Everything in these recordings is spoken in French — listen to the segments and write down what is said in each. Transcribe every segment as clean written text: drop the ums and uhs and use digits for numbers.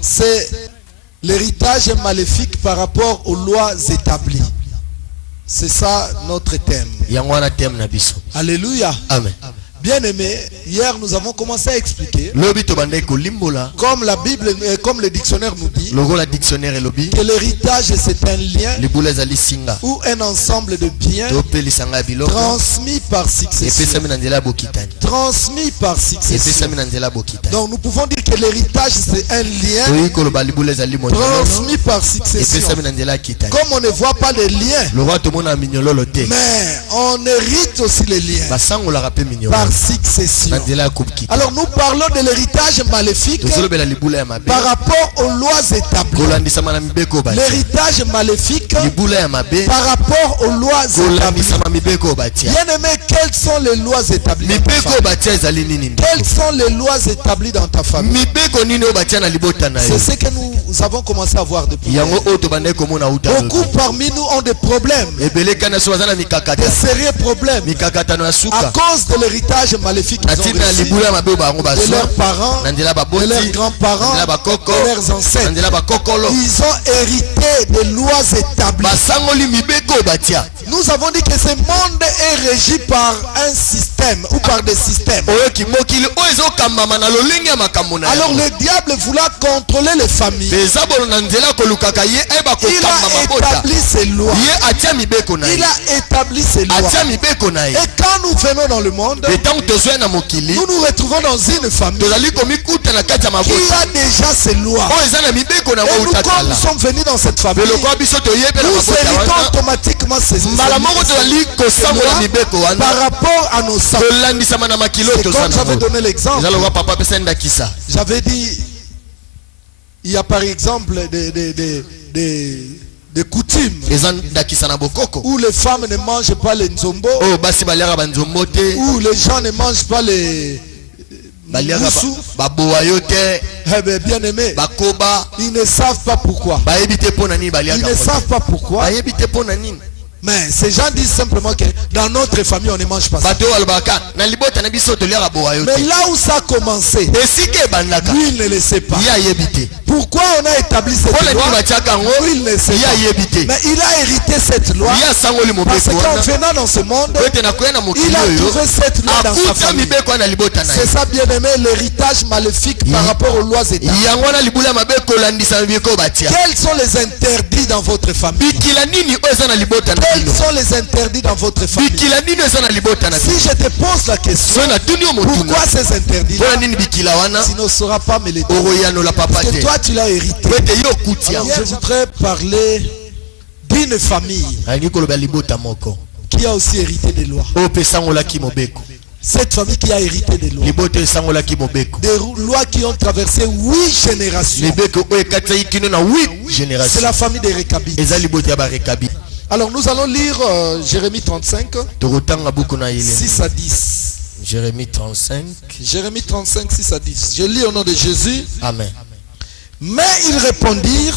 c'est l'héritage maléfique par rapport aux lois établies. C'est ça notre thème. Alléluia. Amen. Bien-aimés, hier nous avons commencé à expliquer, comme la Bible, comme le dictionnaire nous dit, que l'héritage c'est un lien ou un ensemble de biens transmis par succession. Transmis par succession. Donc nous pouvons dire que l'héritage c'est un lien transmis par succession. Comme on ne voit pas les liens, mais on hérite aussi les liens par succession. Alors nous parlons de l'héritage maléfique par rapport aux lois établies. L'héritage maléfique par rapport aux lois établies. Bien aimé, quelles sont les lois établies dans ta famille? Quelles sont les lois établies dans ta famille? C'est ce que nous avons commencé à voir depuis. Beaucoup parmi nous ont des problèmes, des sérieux problèmes à cause de l'héritage maléfique qu'ils ont reçu de leurs parents, de leurs grands-parents, de leurs ancêtres. Ils ont hérité des lois établies. Nous avons dit que ce monde est régi par un système ou par des systèmes. Alors le diable voulant contrôler les familles, il a établi ses lois. Il a établi ses lois. Et quand nous venons dans le monde, nous nous retrouvons dans une famille qui a déjà ses lois. Et nous, quand nous sommes venus dans cette famille, nous héritons automatiquement ces lois par rapport à nos sangs. Comme j'avais donné l'exemple, j'avais dit, il y a par exemple des coutumes où les femmes ne mangent pas les nzombo, où les gens ne mangent pas les moussous. Bien aimé, ils ne savent pas pourquoi. Ils ne savent pas pourquoi. Mais ces gens disent simplement que dans notre famille on ne mange pas ça. Mais là où ça a commencé, lui il ne le sait pas. Pourquoi on a établi cette loi? Lui il ne sait pas. Mais il a hérité cette loi parce qu'en venant dans ce monde, il a trouvé cette loi dans sa famille. C'est ça, bien aimé, l'héritage maléfique par rapport aux lois établies. Quels sont les interdits dans votre famille? Quels sont les interdits dans votre famille? Si je te pose la question, pourquoi ces interdits? Tu ne sauras pas me les dire. Parce que toi tu l'as hérité. Alors, je voudrais parler d'une famille qui a aussi hérité des lois. Cette famille qui a hérité des lois. Des lois qui ont traversé 8 générations. C'est la famille des Récabites. Alors nous allons lire Jérémie 35, 6 à 10. Jérémie 35. Jérémie 35, 6 à 10. Je lis au nom de Jésus. Amen. Mais ils répondirent,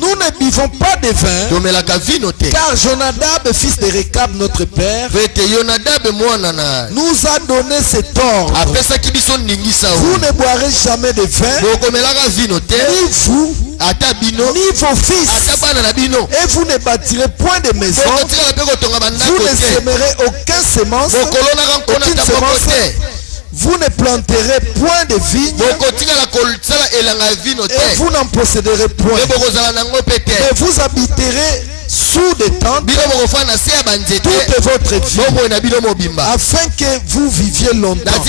nous ne buvons pas de vin, car Jonadab, fils de Récab, notre père, nous a donné cet ordre. Vous ne boirez jamais de vin, ni vous, ni vos fils, et vous ne bâtirez point de maison, vous ne sèmerez aucune semence, vous ne planterez point de vigne, et vous n'en posséderez point, et vous habiterez sous des tentes toute votre vie, afin que vous viviez longtemps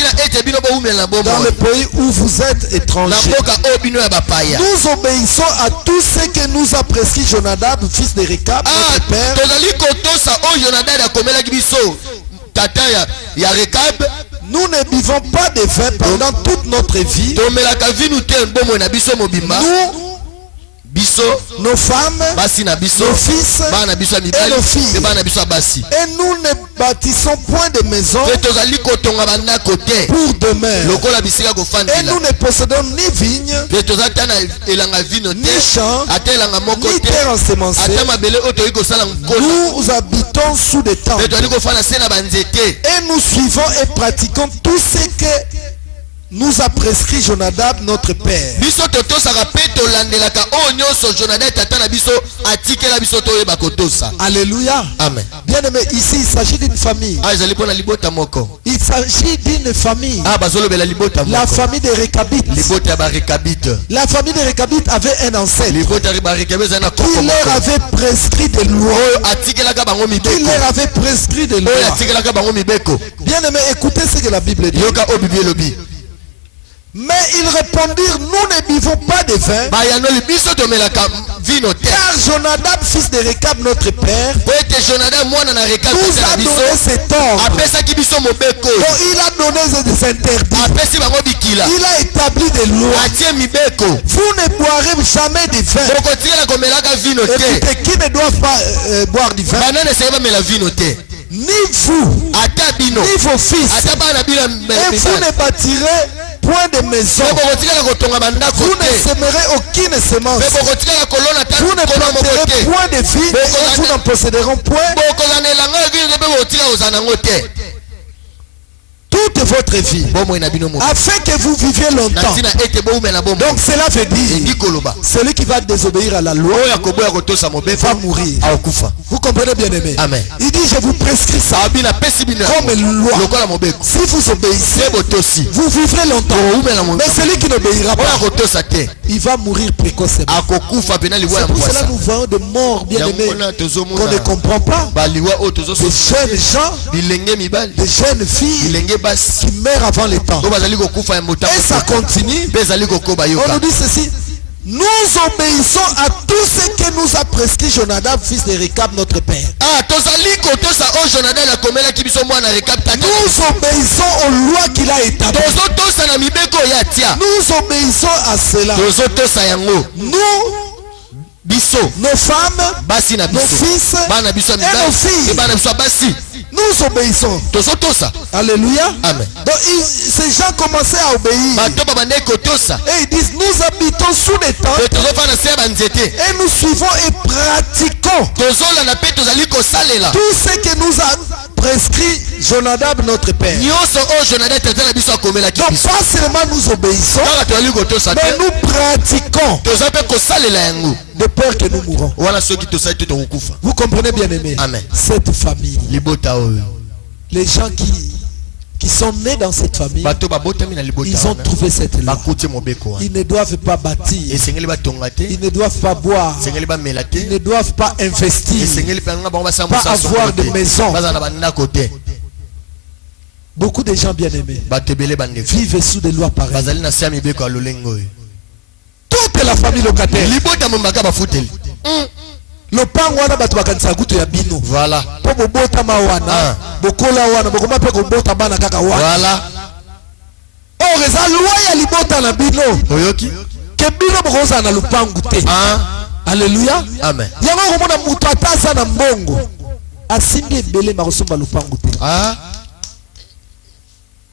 dans le pays où vous êtes étrangers. Nous obéissons à tout ce que nous a prescrit Jonadab, fils de Récab, notre père. Nous ne buvons pas de vin pendant toute notre vie. Nous, nos femmes, nos fils et nos filles. Et nous ne bâtissons point de maison pour demain. Et nous ne possédons ni vigne, ni champ, ni terre ensemencée. Nous habitons sous des tentes. Et nous suivons et pratiquons tout ce que nous a prescrit Jonadab notre père. Alléluia. Amen. Bien aimé, ici il s'agit d'une famille. Il s'agit d'une famille. La famille des Récabites. La famille des Récabites avait un ancêtre qui leur avait prescrit des lois. Qui leur avait prescrit des lois. Bien aimé, écoutez ce que la Bible dit. Mais ils répondirent, nous ne buvons pas de vin. Car Jonadab, fils de Récab, notre père, nous a donné cet ordre. Donc il a donné des interdits. Il a établi des lois. Vous ne boirez jamais de vin. Écoutez, qui ne doit pas boire du vin? Ni vous, ni vos fils. Et vous ne bâtirez point de maison. Vous ne sèmerez aucune semence. Vous ne planterez point de vigne et vous n'en posséderez point toute votre vie, afin que vous viviez longtemps. Donc cela veut dire, celui qui va désobéir à la loi va mourir. Vous comprenez, bien aimé? Amen. Il dit, je vous prescris ça comme loi. Si vous obéissez, vous vivrez longtemps. Mais celui qui n'obéira pas, il va mourir précocement. C'est pour cela que nous voyons de morts, bien aimés, qu'on ne comprend pas. Des jeunes gens, des jeunes filles qui meurent avant le temps. Et ça continue. On nous dit ceci: nous obéissons à tout ce que nous a prescrit Jonadab, fils de Récab, notre père. Nous obéissons aux lois qu'il a établies. Nous obéissons à cela. Nous, nos femmes, nos fils et nos filles. Nous obéissons. Alléluia. Amen. Donc ces gens commençaient à obéir. Et ils disent, nous habitons sous les tentes. Et nous suivons et pratiquons tout ce que nous a prescrit Jonadab notre père. Donc pas seulement nous obéissons, mais nous pratiquons de peur que nous mourrons. Vous comprenez, bien aimé? Amen. Cette famille, les gens qui sont nés dans cette famille, ils ont trouvé cette loi. Ils ne doivent pas bâtir, ils ne doivent pas boire, ils ne doivent pas investir, pas avoir de maison. Beaucoup de gens bien aimés vivent sous des lois pareilles. Toute la famille locataire. Lopango wana batu bakanisa guto ya bino. Voilà. Po bobota mawana. Bokola wana bokoma pe kobota bana kaka wana. Voilà. Oh, reza loi ya libota na bino. Oyoki. Ke bino bokoza na lopango te. Alléluia. Amen. Yango komona mutu atasa na mbongo. Asimbi ebele makosomba lopango te.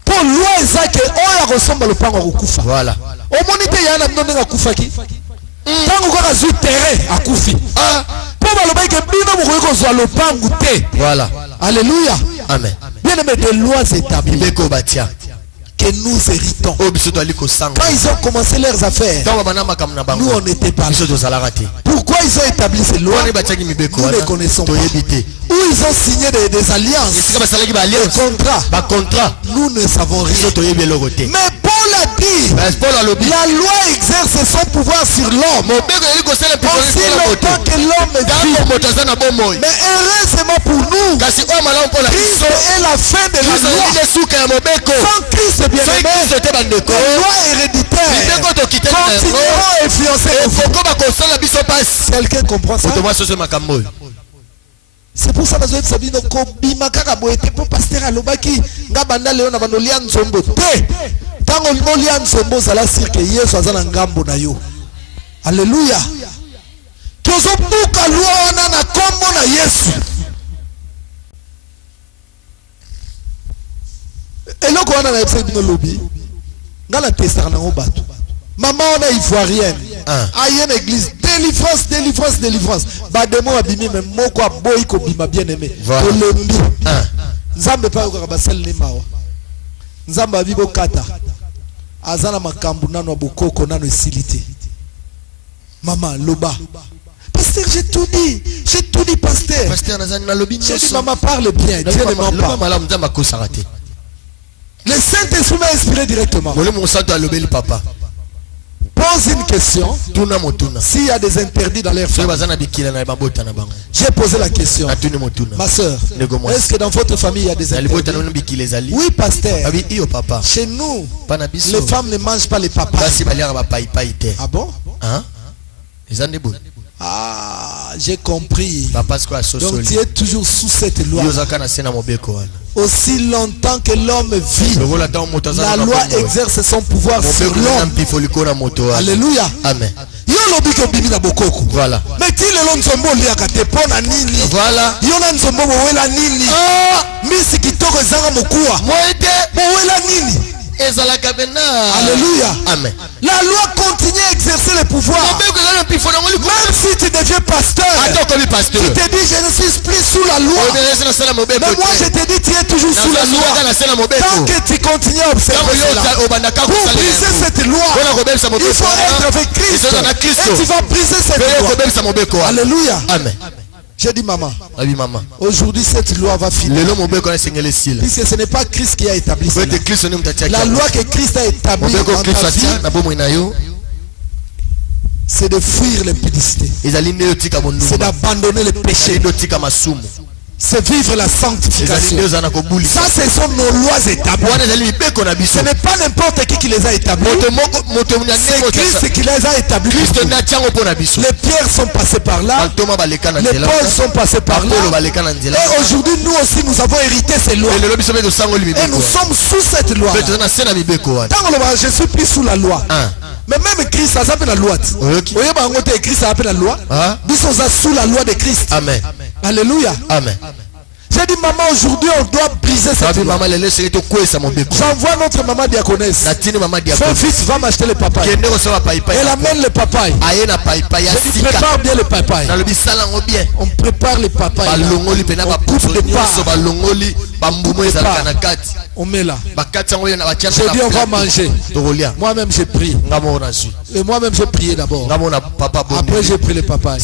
Po loi ezake oya kosomba lopango akufa. Voilà. Omoni te yana bino ndenga kufaki. Tango kaka zui terrain akufi. Po baloba ke bino bokoki kozwa lopango te. Voilà. Alléluia. Amen. Bien aimé, des lois établies que nous héritons. Quand ils ont commencé leurs affaires, nous on n'était pas là. Pourquoi ils ont établi ces lois? Nous ne connaissons pas. Où ils ont signé des alliances, des contrats, nous ne savons rien. Mais Paul a dit, la loi exerce son pouvoir sur l'homme aussi longtemps que l'homme vit. Mais heureusement pour nous, Christ est la fin de la loi. Sans Christ, bien aimé, la loi héréditaire continueront à influencer. Quelqu'un comprend ça? C'est pour ça que je dis que Bimakaka boete pour pasteur alobaki ngabanda leo na banolia nzombo te. Tango nolia nzombo zala sirke Yesu azana ngambo na yo. Alléluia. Tozo buka luona na kombo na Yesu. Eloko wana na episode bino lobi. Ngala tester na obatu. Maman on a ivoirienne. Aïe une église. Délivrance. Bademo abimi mais moko aboyi ko bima bien aimé. Olembi. Nzambe pa ko basel ni mawa. Nzamba bibo kata. azana makambu nano bokoko nano esilité. Maman loba. Pasteur, j'ai tout dit, pasteur. Pasteur nazani na lobi J'ai dit maman parle bien, Dieu ne ment pas. Le Saint-Esprit m'a inspiré directement. Papa. Pose une question. S'il y a des interdits dans leur famille. J'ai posé la question. Ma soeur, est-ce que dans votre famille il y a des interdits? Oui, pasteur. Chez nous, les femmes ne mangent pas les papas. Ah bon? Ah, j'ai compris. Donc tu es toujours sous cette loi. Aussi longtemps que l'homme vit, la loi exerce son pouvoir sur l'homme. Alléluia. Amen. Voilà. Mais tu le voilà. Alléluia. Amen. La loi continue à exercer le pouvoir. Même si tu deviens pasteur, tu te dis je ne suis plus sous la loi. Mais moi je te dis tu es toujours sous la loi. Tant que tu continues à observer cela, pour briser cette loi, il faut être avec Christ. Et tu vas briser cette loi. Alléluia. Amen. J'ai dit maman, maman. Aujourd'hui cette loi va finir. Puisque ce n'est pas Christ qui a établi cela. La loi que Christ a établie dans ta vie, c'est de fuir l'impudicité. C'est d'abandonner le péché. C'est vivre la sanctification. Ça, ce sont nos lois établies. Ce n'est pas n'importe qui les a établies. C'est Christ qui les a établies. Les pierres sont passées par là. Les Pauls sont passés par là. Et aujourd'hui, nous aussi, nous avons hérité ces lois. Et nous sommes sous cette loi. Je suis plus sous la loi. Mais même Christ, ça s'appelle la loi. Christ, ça s'appelle la loi. Nous sommes sous la loi de Christ. Amen. Alléluia. Amen. J'ai dit maman, aujourd'hui on doit briser cette loi. J'envoie notre maman diaconesse. Fais vite, va m'acheter le papaye. Elle amène le papaye. Je dis prépare bien le papaye. On prépare le papaye. On coupe les parts. On met là. J'ai dit on va manger. Moi-même j'ai prié. Et moi-même j'ai prié d'abord. Après j'ai pris le papaye.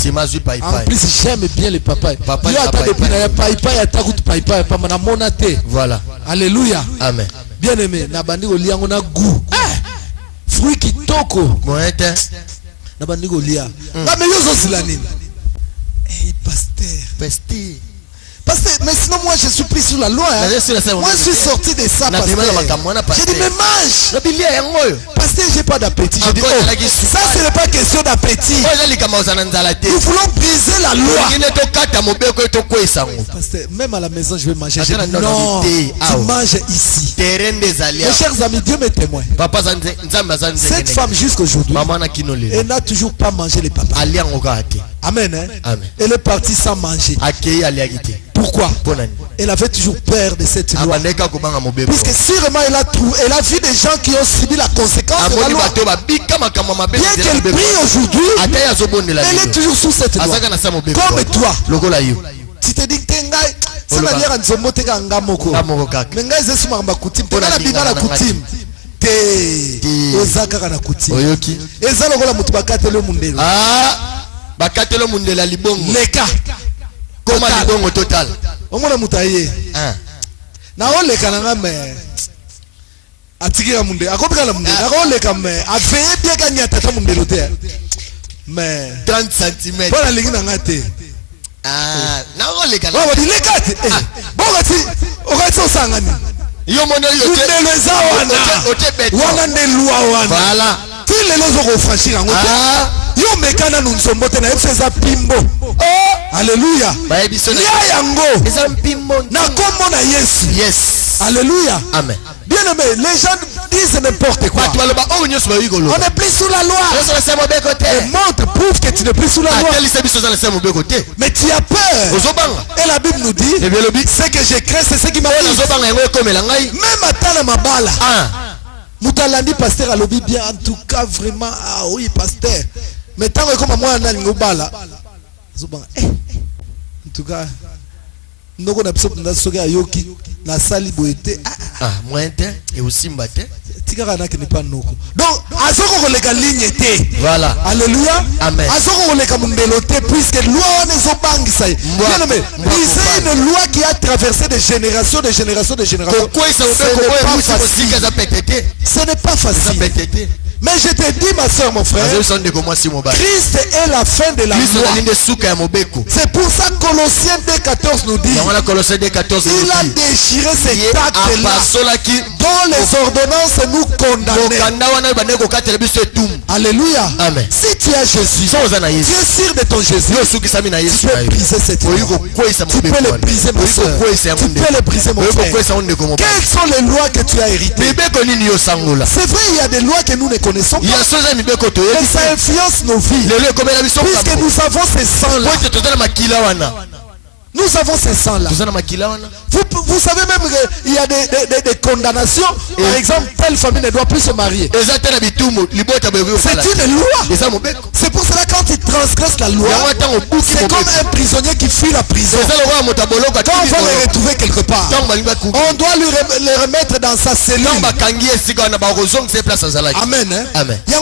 En plus j'aime bien le papaye. Voilà. Alléluia. Amen. Bien aimé, nabandi olia on a goût. Fruit kitoko. Nabandi olia. Na meyozo zilanini. Eh pasteur. Mais sinon moi je suis pris sous la loi. Moi je suis sorti de ça. Pasteur. J'ai dit mais mange. Pasteur, j'ai pas d'appétit. J'ai dit ça ce n'est pas question d'appétit. Nous voulons briser la loi. Pasteur, même à la maison je vais manger. J'ai dit non, tu manges ici. Mes chers amis, Dieu m'est témoin. Cette femme jusqu'aujourd'hui, elle n'a toujours pas mangé les papas. Amen. Amen. Elle est partie sans manger. Pourquoi? Elle avait toujours peur de cette loi. Puisque sûrement elle a vu des gens qui ont subi la conséquence de la loi. Bien qu'elle prie aujourd'hui, elle est toujours sous cette loi. Comme toi. Tu te dis que c'est la manière dont tu te moko. Mais nga zesu mamba coutume. Tena bina la coutume. Ozaka na coutume. Eza lokola mutu bakatelo mundelo. Bakatelo mundela libongo. Leka. Comment libongo total. Omona mutaye. Na oleka na ngame. Atikira munde. Akopika la munde. Akoleka me. Afeye bien gagner tata mundelo te. Mais 30 cm. Voilà lingi na ngate. Na oleka. Wa di lekate. Bongati. Okati osangani. Yo mono yo te. Ndeleza wana. Wana ndelua wana. Voilà. Ti lelo zo ko franchir ngote. Yo mekana nunzombo te na efeza pimbo. Alléluia. Ya yango. Na kombo na Yesu. Yes. Alléluia. Amen. Bien aimé, les gens disent n'importe quoi. On n'est plus sous la loi. Et montre, prouve que tu n'es plus sous la loi. Mais tu as peur. Et la Bible nous dit, ce que je crains, c'est ce qui m'arrive. Même à Tana Mabala. Moutalandi pasteur a lobby bien. En tout cas, vraiment, ah oui, pasteur. Mais tant que comme moi, on a une bala. En tout cas, nous avons besoin de yoki. Na sali boete moins et aussi mbaté Donc, azoko koleka ligne était. Voilà. Alléluia. Amen. Azoko koleka mundelote puisque loi on est bangisa. Bien aimé. C'est une loi qui a traversé des générations, des générations, des générations. Ce n'est pas facile. Mais je te dis, ma soeur, mon frère, Christ est la fin de la loi. C'est pour ça que Colossiens 2,14 nous dit, il a déchiré ces actes-là dont les ordonnances nous condamnaient. Alléluia. Amen. Si tu as Jésus, tu es sûr de ton Jésus, tu peux briser cette loi. Tu peux le briser, ma soeur. Tu peux le briser, mon frère. Quelles sont les lois que tu as héritées? C'est vrai, il y a des lois que nous ne connaissons pas. Mais ça influence nos vies. Puisque nous avons ces sangs-là. Nous avons ces sangs-là. Vous savez même qu'il y a des condamnations. Par exemple, telle famille ne doit plus se marier. C'est une loi. C'est pour cela quand il transgresse la loi, c'est comme un prisonnier qui fuit la prison. Quand on va le retrouver quelque part, on doit le remettre dans sa cellule. Amen. Il y a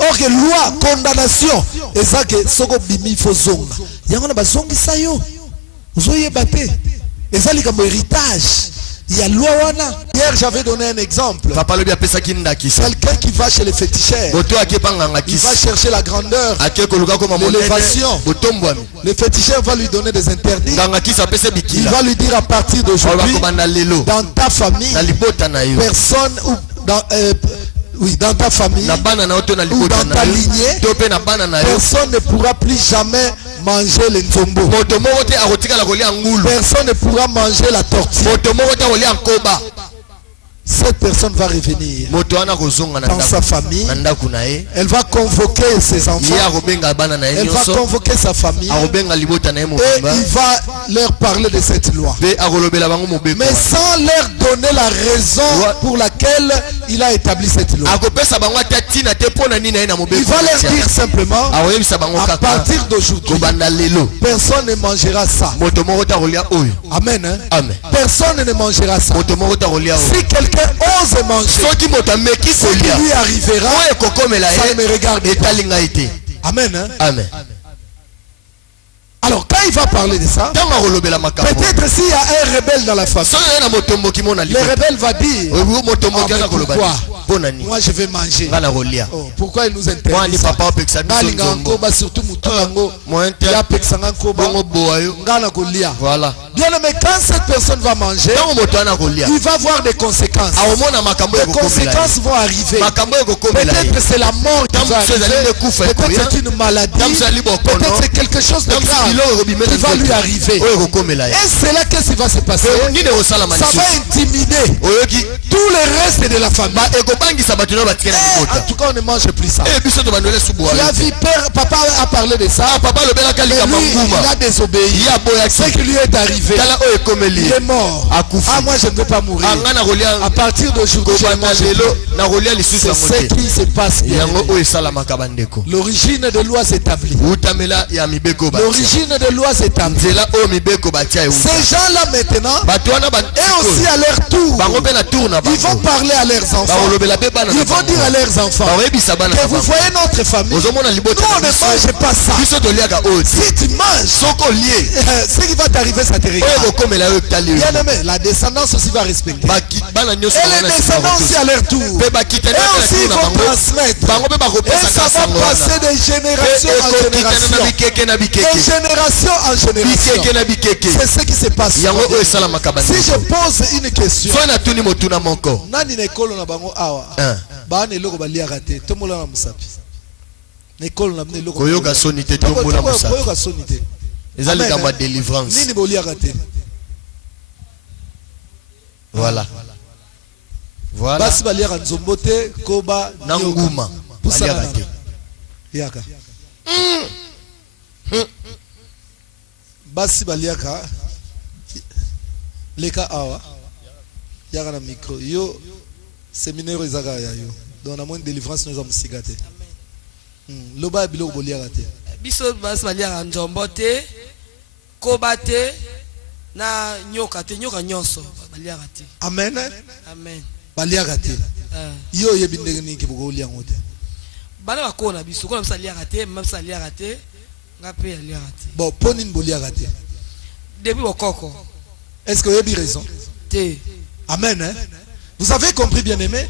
or que loi, condamnation. Et ça que soko bimi fozonga. Yangona bazongisa yo. Uzoyebate. Et ça likambo héritage. Il y a loi wana. Hier j'avais donné un exemple. Quelqu'un qui va chez les féticheurs. Il va chercher la grandeur, l'élévation. Le féticheur va lui donner des interdits. Il va lui dire à partir d'aujourd'hui, dans ta famille, personne ou dans ta famille ou dans ta lignée, personne ne pourra plus jamais manger les nzombo. Personne ne pourra manger la tortue. Cette personne va revenir dans sa famille. Elle va convoquer ses enfants. Elle va convoquer sa famille. Et il va leur parler de cette loi. Mais sans leur donner la raison pour laquelle il a établi cette loi. Il va leur dire simplement, à partir d'aujourd'hui, personne ne mangera ça. Amen. Personne ne mangera ça. Si quelqu'un ose manger, ce qui lui arrivera, ça ne me regarde pas. Amen. Alors quand il va parler de ça, peut-être s'il y a un rebelle dans la famille, le rebelle va dire, pourquoi moi je vais manger? Oh, pourquoi il nous interdit ça? Surtout voilà. Bien mais quand cette personne va manger, il va avoir des conséquences. Les conséquences vont arriver. Peut-être c'est la mort qui va arriver. Peut-être c'est une maladie. Peut-être c'est quelque chose de grave qui va lui arriver. Et c'est là qu'est-ce qui va se passer? Ça va intimider tout le reste de la famille. En tout cas on ne mange plus ça. La vie, papa a parlé de ça. Et lui, il a désobéi. Ce qui lui est arrivé, il est mort. Ah, moi je ne veux pas mourir. À partir d'aujourd'hui, c'est ce qui se passe bien. L'origine de loi s'établit. L'origine de loi s'établit. Ces gens-là maintenant, et aussi à leur tour, ils vont parler à leurs enfants. Ils vont dire à leurs enfants que vous voyez notre famille, nous on ne mange pas ça. Si tu manges, ce qui va t'arriver, ça te regarde. Bien aimé, la descendance aussi va respecter. Et les descendants aussi à leur tour. Et aussi ils vont transmettre. Et ça va passer de génération en génération. De génération en génération. C'est ce qui se passe. Si je pose une question, nani nekolo na bango awa ba ne loko balia raté tomola na musapi nekolo na mne loko koyoka sonité tomola musapi koyoka sonité ezali kama délivrance nini bolia raté. Voilà basi balia nzombote koba nanguma balia raté yaka basi baliaka leka awa yaka na micro yo séminaire ezaka ya yo donc na moins délivrance nous avons sigate loba biloko bolia raté biso basi balia nzombote koba te na nyoka te nyoka nyonso Amen. Amen. Baliagate. Yo yebindenge ni kibugo liangote. Bana bakona biso kona msaliagate, msaliagate, ngape aliagate. Bon, ponin boliagate. Depuis okoko. Est-ce que vous avez raison? Amen. Hein? Vous avez compris, bien-aimé,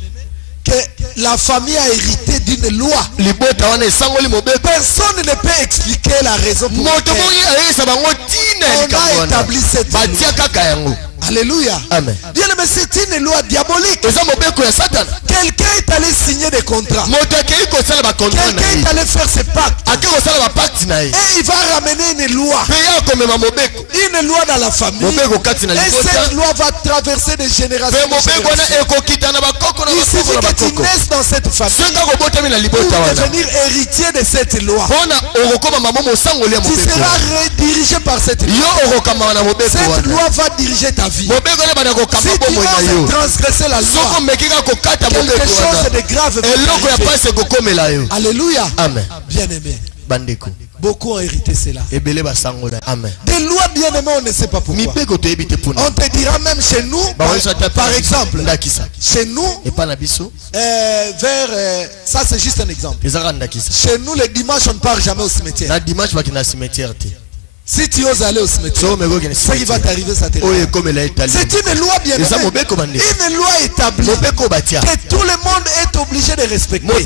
que la famille a hérité d'une loi. Personne ne peut expliquer la raison pour laquelle on a établi cette loi. Alléluia. Amen. Bien, mais c'est une loi diabolique. Quelqu'un est allé signer des contrats. Quelqu'un est allé faire ses pactes. Et il va ramener une loi. Une loi dans la famille. Et cette loi va traverser des générations. Il suffit que tu naisses dans cette famille pour devenir héritier de cette loi. Tu seras redirigé par cette loi. Cette loi va diriger ta vie. Si tu vas transgresser la loi, quelque chose de grave va arriver. Alléluia. Amen. Bien-aimé. Bandeko. Beaucoup ont hérité cela. Amen. Des lois bien-aimées, on ne sait pas pourquoi. On te dira même chez nous, par exemple, chez nous, ça c'est juste un exemple. Chez nous, le dimanche, on ne part jamais au cimetière. Si tu oses aller au cimetière, ce qui va t'arriver, ça t'arrive. C'est une loi bien aimée. Une loi établie que tout le monde est obligé de respecter. Si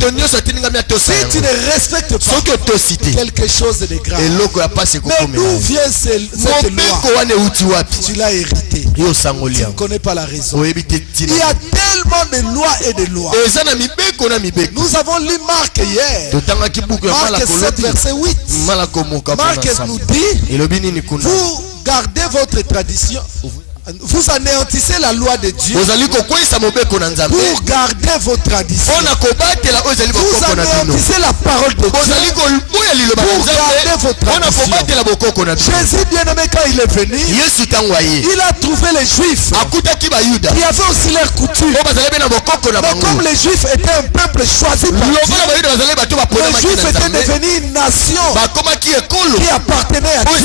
tu ne respectes pas, quelque chose de grave. Mais d'où vient cette loi? Tu l'as hérité. Tu ne connais pas la raison. Il y a tellement de lois et de lois. Nous avons lu Marc hier. Marc 7 verset 8. Marc nous dit: vous gardez votre tradition. Vous anéantissez la loi de Dieu pour garder vos traditions. Vous anéantissez la parole de Dieu pour garder vos traditions. Jésus bien-aimé, quand il est venu, il a trouvé les Juifs qui avaient aussi leurs coutumes. Mais comme les Juifs étaient un peuple choisi par Dieu, les Juifs étaient devenus une nation qui appartenait à Dieu.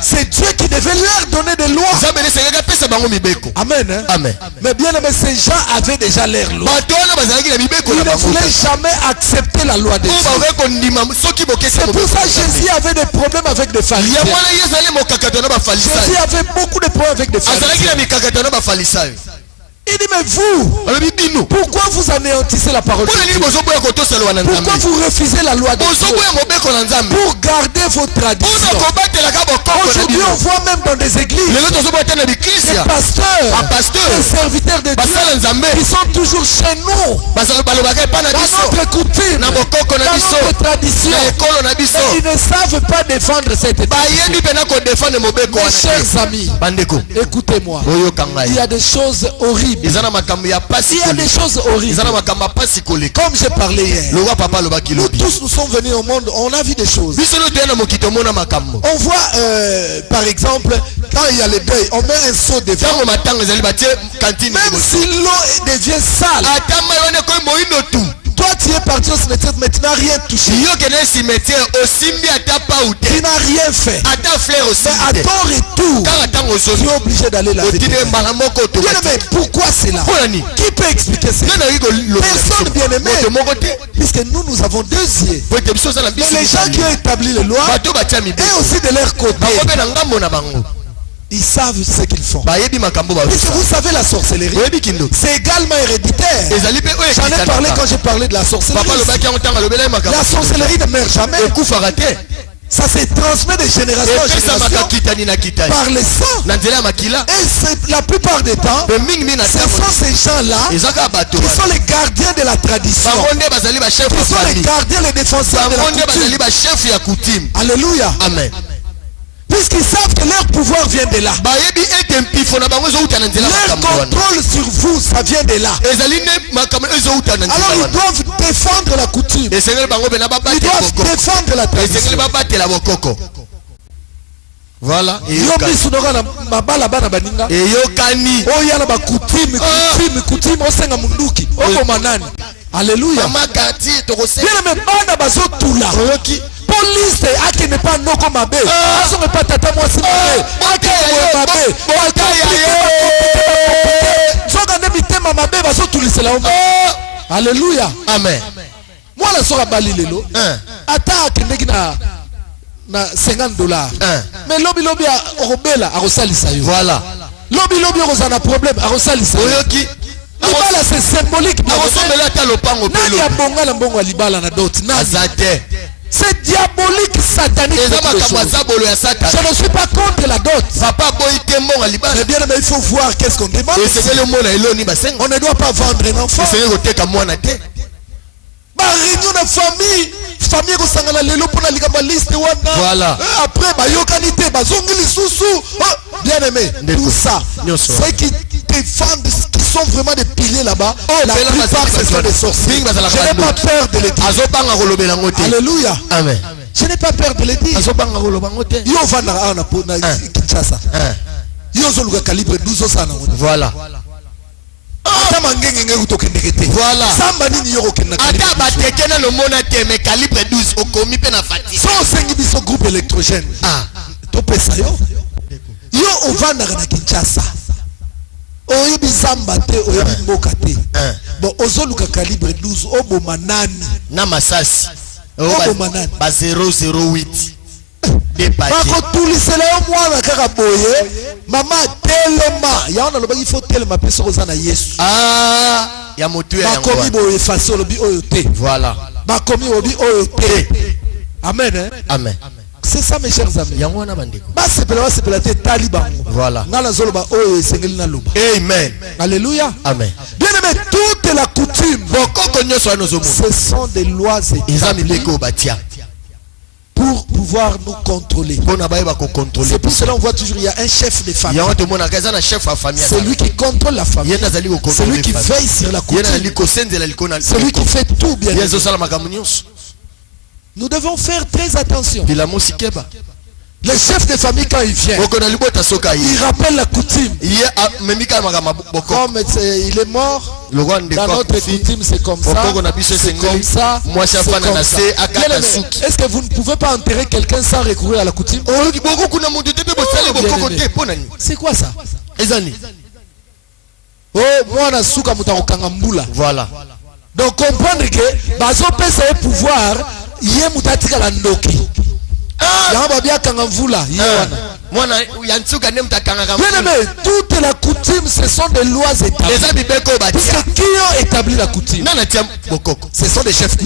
C'est Dieu qui devait leur donner des lois. Amen. Hein? Amen. Mais bien aimé, ces gens avaient déjà leur loi. Ils ne voulaient jamais accepter la loi de Dieu. C'est pour ça que Jésus avait des problèmes avec des pharisiens. Jésus avait beaucoup de problèmes avec des pharisiens. Il dit: mais vous, pourquoi vous anéantissez la parole de Dieu? Pourquoi vous refusez la loi de Dieu pour garder vos traditions? Aujourd'hui, on voit même dans des églises des pasteurs, des serviteurs de Dieu qui sont toujours chez nous, dans notre coutume, dans notre tradition. Et ils ne savent pas défendre cette tradition. Mes chers amis, écoutez-moi, il y a des choses horribles. Il y a des choses horribles. Comme j'ai parlé hier, nous tous nous sommes venus au monde, on a vu des choses. On voit par exemple, quand il y a le deuil, on met un seau de vin. Même si l'eau devient sale, toi tu es parti au cimetière, mais tu n'as rien touché. Tu n'as rien fait. Mais à ton retour, tu es obligé d'aller laver. Mais pourquoi c'est là? Qui peut expliquer ça? Personne, bien aimé. Puisque nous avons deux yeux. Mais les gens qui ont établi les lois, et aussi de leur côté, ils savent ce qu'ils font. Puisque vous savez, la sorcellerie, c'est également héréditaire. J'en ai parlé quand j'ai parlé de la sorcellerie. La sorcellerie ne meurt jamais. Ça se transmet de génération en génération par le sang. Et la plupart des temps, ce sont ces gens-là qui sont les gardiens de la tradition, qui sont les gardiens, les défenseurs de la coutume. Alléluia. Amen. Puisqu'ils savent que leur pouvoir vient de là. Leur contrôle sur vous, ça vient de là. Alors ils doivent défendre la coutume. Ils doivent défendre la tradition. Voilà. Alléluia. Police ake ne pas noko mabe. Aso me pas tata moi si mabe. Ake Alléluia. Amen. Moi la sora bali lelo. Attaque na $50. Mais lobi a robela a rosalisa yo. Voilà. Lobi a problème a rosalisa. Oyoki. Libala c'est symbolique. Nani ya bonga la mbongo libala na dot. Azate. C'est diabolique, satanique. Je ne suis pas contre la dot. Mais bien, mais il faut voir qu'est-ce qu'on demande. On ne doit pas vendre un enfant. Réunion de famille. Famille ko sangala lelo pour la liste wana. Voilà. Après ba yokanité ba zongili sousou. Bien aimé, tout ça. Ceux qui défendent, qui sont vraiment des piliers là-bas. La plupart ce sont des sorciers. Je n'ai pas peur de le dire. Alléluia. Amen. Je n'ai pas peur de le dire. Yo vanda na Kinshasa. Yo zoluka calibre 12 sana. Voilà. Voilà. Samba nini yoko kena. Ata batekena le mona teme calibre 12 okomi pe na fatigue. So sengi biso groupe électrogène. To pesa yo. Yo ovanda na Kinshasa. Oyebi samba te oyebi mboka te. Bon ozoluka calibre 12 oboma nani na masasi. Oboma nani. Ba 008. Bako tulisela yo mwana kaka boye. Mama telema. Ya ona lobaki faut telema peso kozana Yesu. Ya motu ya yango. Bakomi bo effacer lobi oyo te. Voilà. Bakomi obi oyo te. Amen. Amen. C'est ça mes chers amis. Yango na bandeko. Ba sepela te taliban. Voilà. Ngala zoloba oyo esengeli na loba. Amen. Alléluia. Amen. Bien aimé, toute la coutume. Ce sont des lois établies pour pouvoir nous contrôler. C'est pour cela qu'on voit toujours il y a un chef de famille. C'est lui qui contrôle la famille. C'est lui qui veille sur la coutume. C'est lui qui fait tout bien. Nous devons faire très attention. Le chef de famille quand il vient, il rappelle la coutume. Comme il est mort, dans notre coutume c'est comme ça. C'est comme ça. Est-ce que vous ne pouvez pas enterrer quelqu'un sans recourir à la coutume? C'est quoi ça? Oh, moi na souka mutakokanga mbula. Voilà. Donc comprendre que bazo pesa e pouvoir, yé mutatika la ndoki. Toute la coutume, ce sont des lois établies. Puisque qui ont établi la coutume? Ce sont des chefs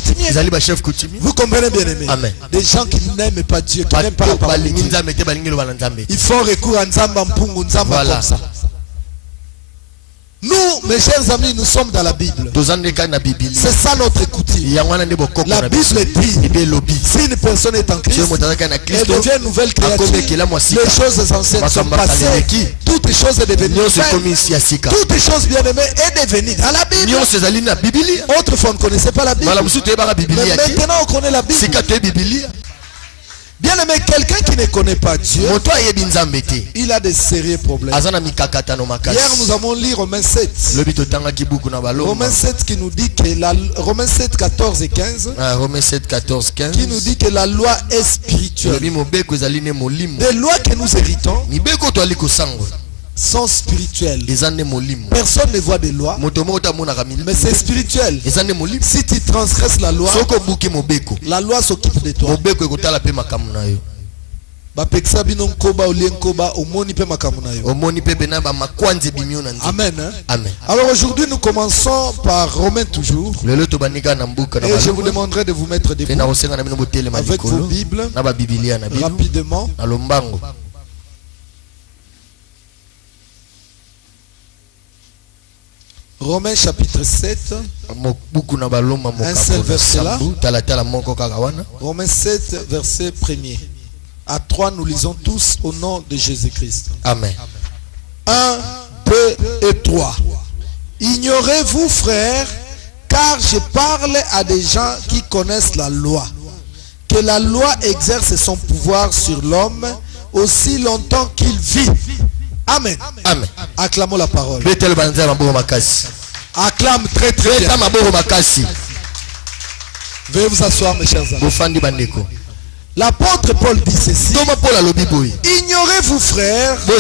coutumiers. Vous comprenez bien aimé? Des gens qui n'aiment pas Dieu, qui n'aiment pas la parole de Dieu. Il faut recourir à Nzamba Mpungu, Nzamba comme ça. Nous, mes chers amis, nous sommes dans la Bible. C'est ça notre coutume. La Bible dit, si une personne est en Christ, elle devient une nouvelle créature. Les choses anciennes sont passées. Toutes les choses sont devenues nouvelles. Toutes les choses bien aimées est devenue dans la Bible. Autrefois, on ne connaissait pas la Bible. Mais maintenant, on connaît la Bible. Bien aimé, quelqu'un qui ne connaît pas Dieu, il a des sérieux problèmes. Hier, nous avons lu Romains 7. Romains 7 qui nous dit que Romains 7, 14 et 15. Romains 7, 14, 15. Qui nous dit que la loi est spirituelle. Les lois que nous héritons sont spirituelles. Personne ne voit des lois, mais c'est spirituel. Si tu transgresses la loi s'occupe de toi. Amen. Amen. Alors aujourd'hui nous commençons par Romains toujours. Et je vous demanderai de vous mettre debout avec vos Bibles rapidement. Romains chapitre 7. Un seul verset là. Romains 7 verset 1er. À 3 nous lisons tous au nom de Jésus-Christ. Amen. 1, 2 et 3. Ignorez-vous frères, car je parle à des gens qui connaissent la loi, que la loi exerce son pouvoir sur l'homme aussi longtemps qu'il vit. Amen. Amen. Acclamons la parole. Acclame très très bien. Veuillez vous asseoir mes chers amis. L'apôtre Paul dit ceci. Ignorez vous frères, car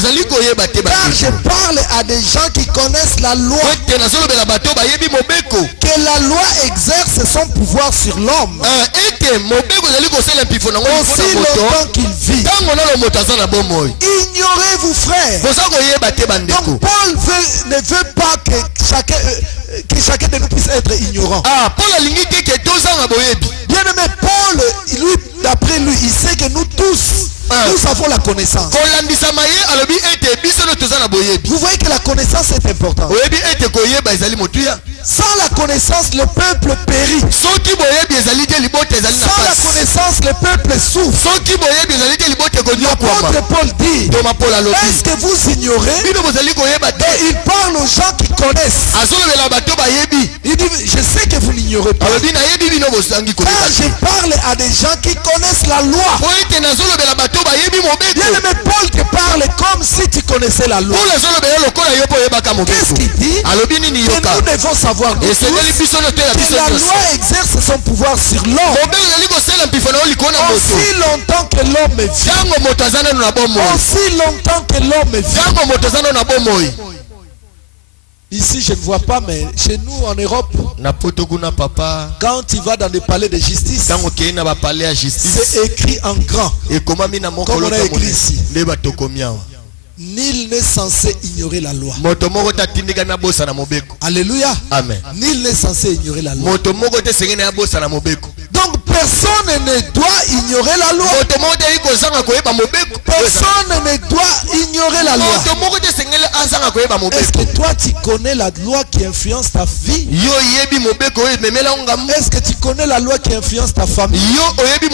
je parle à des gens qui connaissent la loi, que la loi exerce son pouvoir sur l'homme aussi longtemps qu'il vit. Ignorez vous frères. Donc Paul ne veut pas que chacun de nous puisse être ignorant. Bien aimé, Paul, lui, d'après lui, il sait que nous tous, nous avons la connaissance. Vous voyez que la connaissance est importante. Sans la connaissance, le peuple périt. Sans la connaissance, le peuple souffre. L'apôtre Paul dit, est-ce que vous ignorez? Et il parle aux gens qui connaissent. Il dit, je sais que vous n'ignorez pas. Car je parle à des gens qui connaissent la loi. Bien aimé, Paul te parle comme si tu connaissais la loi. Qu'est-ce qu'il dit? Que nous devons savoir que la loi exerce son pouvoir sur l'homme aussi longtemps que l'homme vit. Aussi longtemps que l'homme vit. Ici, je ne vois pas, mais chez nous en Europe, quand tu vas dans des palais de justice, c'est écrit en grand. Comme on a écrit ici. Nul n'est censé ignorer la loi. Alléluia. Amen. Nul n'est censé ignorer la loi. Donc personne ne doit ignorer la loi. Personne ne doit ignorer la loi. Est-ce que toi tu connais la loi qui influence ta vie? Est-ce que tu connais la loi qui influence ta famille? Est-ce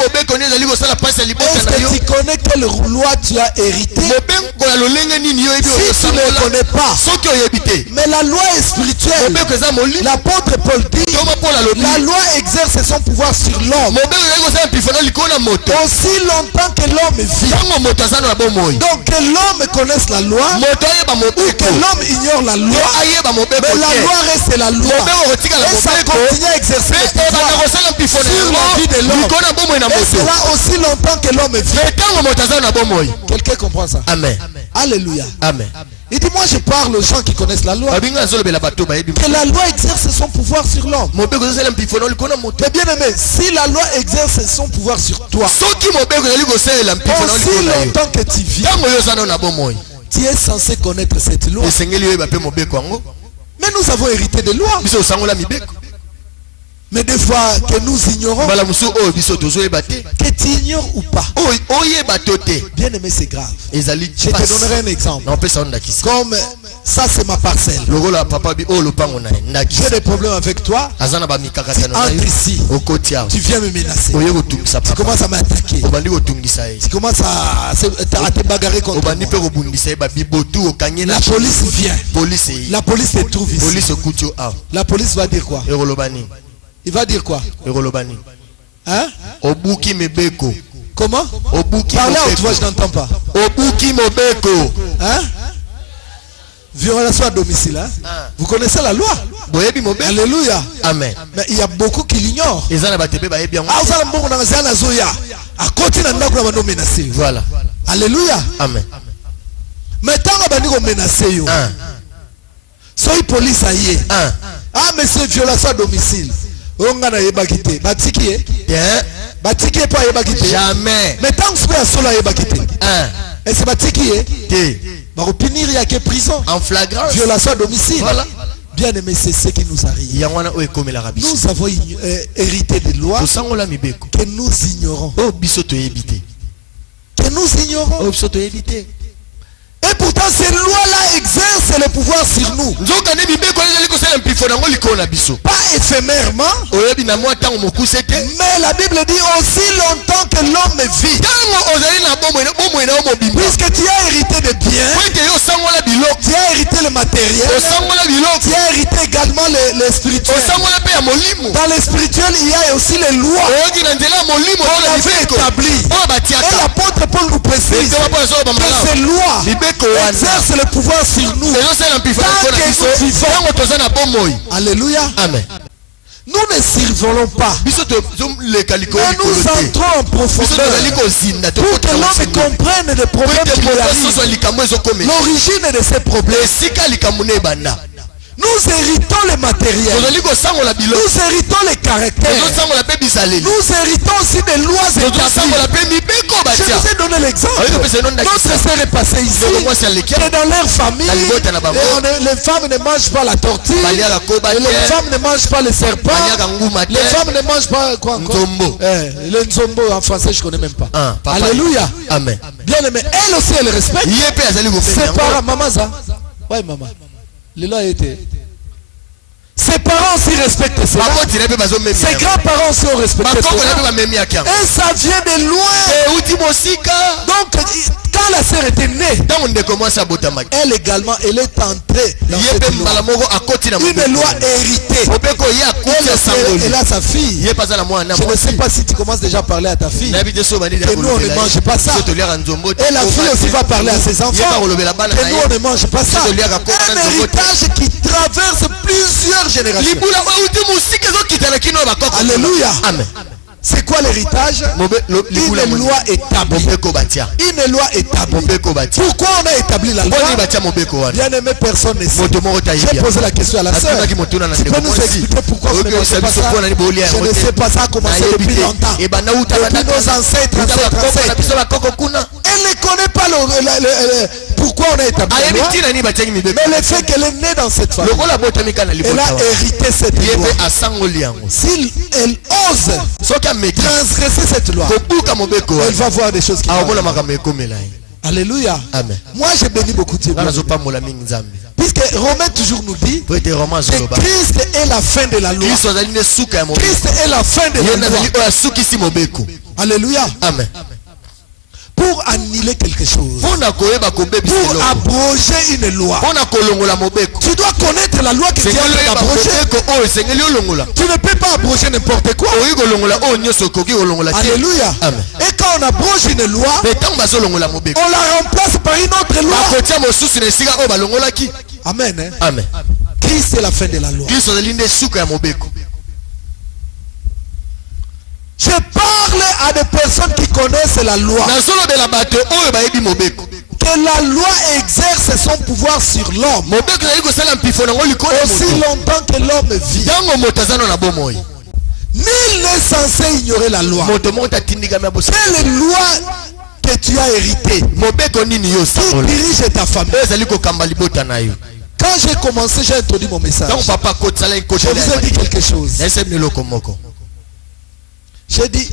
que tu connais quelle loi tu as hérité? Si tu ne le connais pas, mais la loi est spirituelle. L'apôtre Paul dit, la loi exerce son pouvoir sur l'homme aussi longtemps que l'homme vit. Donc que l'homme connaisse la loi ou que l'homme ignore la loi, mais la loi reste la loi et ça continue à exercer le pouvoir sur la vie de l'homme. Et c'est là aussi longtemps que l'homme vit. Quelqu'un comprend ça? Amen. Alléluia. Amen. Il dit, moi je parle aux gens qui connaissent la loi, que la loi exerce son pouvoir sur l'homme. Mais bien aimé, si la loi exerce son pouvoir sur toi, aussi longtemps que tu vis, tu es censé connaître cette loi. Mais nous avons hérité de lois. Mais des fois que nous ignorons, que tu ignores ou pas, bien aimé, c'est grave. Je te donnerai un exemple. Comme ça c'est ma parcelle, j'ai des problèmes avec toi, tu entres ici, tu viens me menacer, tu commences à m'attaquer, tu commences à te bagarrer contre moi. La police vient, la police te trouve ici. La police va dire quoi? Il va dire quoi? Hein? Comment? Parlez à haute voix, je n'entends pas. Hein? Violation à domicile. Hein? Vous connaissez la loi? Alléluia. Amen. Mais il y a beaucoup qui l'ignorent. Voilà. Alléluia. Amen. Mais tant que vous menacez, soyez police aïe. Ah, mais c'est violation à domicile. Jamais. Mais tant que vous êtes solo et c'est batiki, il y a que prison. En flagrance. Violation à domicile. Voilà. Bien aimé, c'est ce qui nous arrive. Nous avons hérité des lois que nous ignorons. Que nous ignorons. Et pourtant ces lois-là exercent le pouvoir sur nous. Pas éphémèrement. Mais la Bible dit aussi longtemps que l'homme vit. Puisque tu as hérité des biens, tu as hérité le matériel, tu as hérité également le spirituel. Dans le spirituel, il y a aussi les lois qu'on avait établies. Et l'apôtre Paul nous précise que ces lois exerce le pouvoir sur nous. Tant que nous vivons. Alléluia. Amen. Nous ne survolons pas. Mais nous entrons en profondeur pour que l'homme comprenne les problèmes qui lui arrivent. L'origine de ces problèmes. Nous héritons les matériels. Nous héritons les caractères. Nous héritons aussi des lois établies. Je vous ai donné l'exemple. Notre sœur est passée ici. Et dans leur famille, les femmes ne mangent pas la tortue. Les femmes ne mangent pas le serpent. Les femmes ne mangent pas quoi encore. Le nzombo en français je ne connais même pas. Alléluia. Amen. Bien aimé. Elle aussi elle respecte. Ses parents, maman ça. Oui maman. Les lois étaient. Ses parents aussi respectent cela. Ses grands-parents aussi ont respecté cela. Et ça vient de loin. Donc, quand la sœur était née, elle également, elle est entrée dans cette loi. Une loi héritée. Elle a sa fille. Je ne sais pas si tu commences déjà à parler à ta fille. Que nous, on ne mange pas ça. Et la fille aussi va parler à ses enfants. Que nous, on ne mange pas ça. Un héritage qui traverse plusieurs générations. Alléluia. Amen. C'est quoi l'héritage? Une loi établie. Une loi établie. Pourquoi on a établi la loi? Bien aimé, personne ne sait. J'ai posé la question à la sœur. Tu peux nous expliquer pourquoi on ne fait pas ça? Je ne sais pas, ça a commencé depuis longtemps. Depuis nos ancêtres. Elle ne connaît pas pourquoi on a établi la loi. Mais le fait qu'elle est née dans cette famille, elle a hérité cette loi. Si elle ose transgresser cette loi, elle va voir des choses qui vont. Alléluia. Amen. Moi j'ai béni beaucoup de Dieu. Puisque Romain toujours nous dit que Christ est la fin de la loi. Christ est la fin de la loi. Alléluia. Amen. Pour annuler quelque chose, pour abroger une loi, tu dois connaître la loi que tu as abroger. Tu ne peux pas abroger n'importe quoi. Alléluia. Amen. Et quand on abroge une loi, on la remplace par une autre loi. Amen. Hein? Amen. Christ est la fin de la loi. Je parle à des personnes qui connaissent la loi. Que la loi exerce son pouvoir sur l'homme aussi longtemps que l'homme vit. Nul n'est censé ignorer la loi. Quelle loi que tu as héritée qui dirige ta famille? Quand j'ai commencé, j'ai introduit mon message. Je vous ai dit quelque chose. J'ai dit,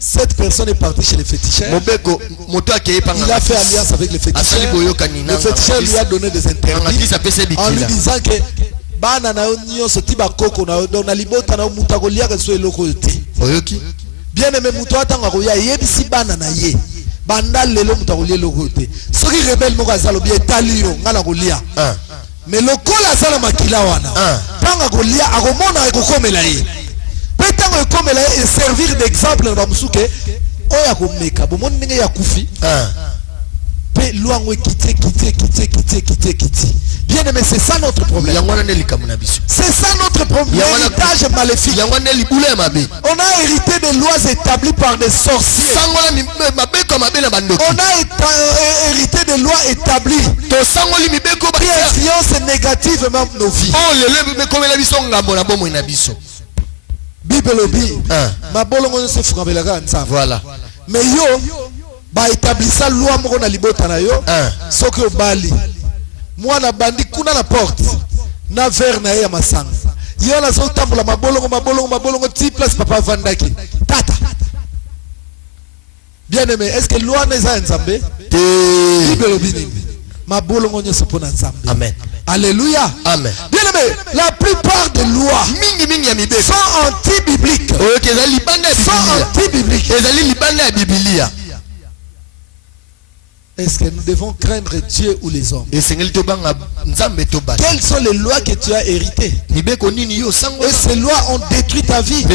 cette personne est partie chez les féticheurs. Il a fait alliance avec les féticheurs. Le féticheur lui a donné des interdits en lui disant que bien aimé muto atanga koya yebisi bana na ye banda lelo mutakolie lokote soki rebelle moko azalobi etalio ngala kolia mais lokola azala makila wana tanga kolia akomona ekokomela ye. Peut-être comme elle est servir d'exemple dans Moussouke, oya komeka bomoni ndenge ya kufi pe loango quitter. Bien aimé, c'est ça notre problème. C'est ça notre problème. L'héritage maléfique. On a hérité des lois établies par des sorciers. On a hérité des lois établies qui influencent négativement nos vies. Bible obi mabolongo se fukabelaka nzambe. Voilà. Mais yo ba établissa loi moko na libota na yo soki obali mwana bandi kuna na porte na verre na ya masanga yo na so tambola mabolongo ti place papa vandaki tata. Bien aimé, est-ce que loi n'est pas nzambe? Bible obi ni mabolongo nyo sopona nzambe. Amen. Alléluia. Amen. Bien aimé, la plupart des lois sont anti-bibliques. Sont anti-bibliques. Est-ce que nous devons craindre Dieu ou les hommes? Quelles sont les lois que tu as héritées? Et ces lois ont détruit ta vie.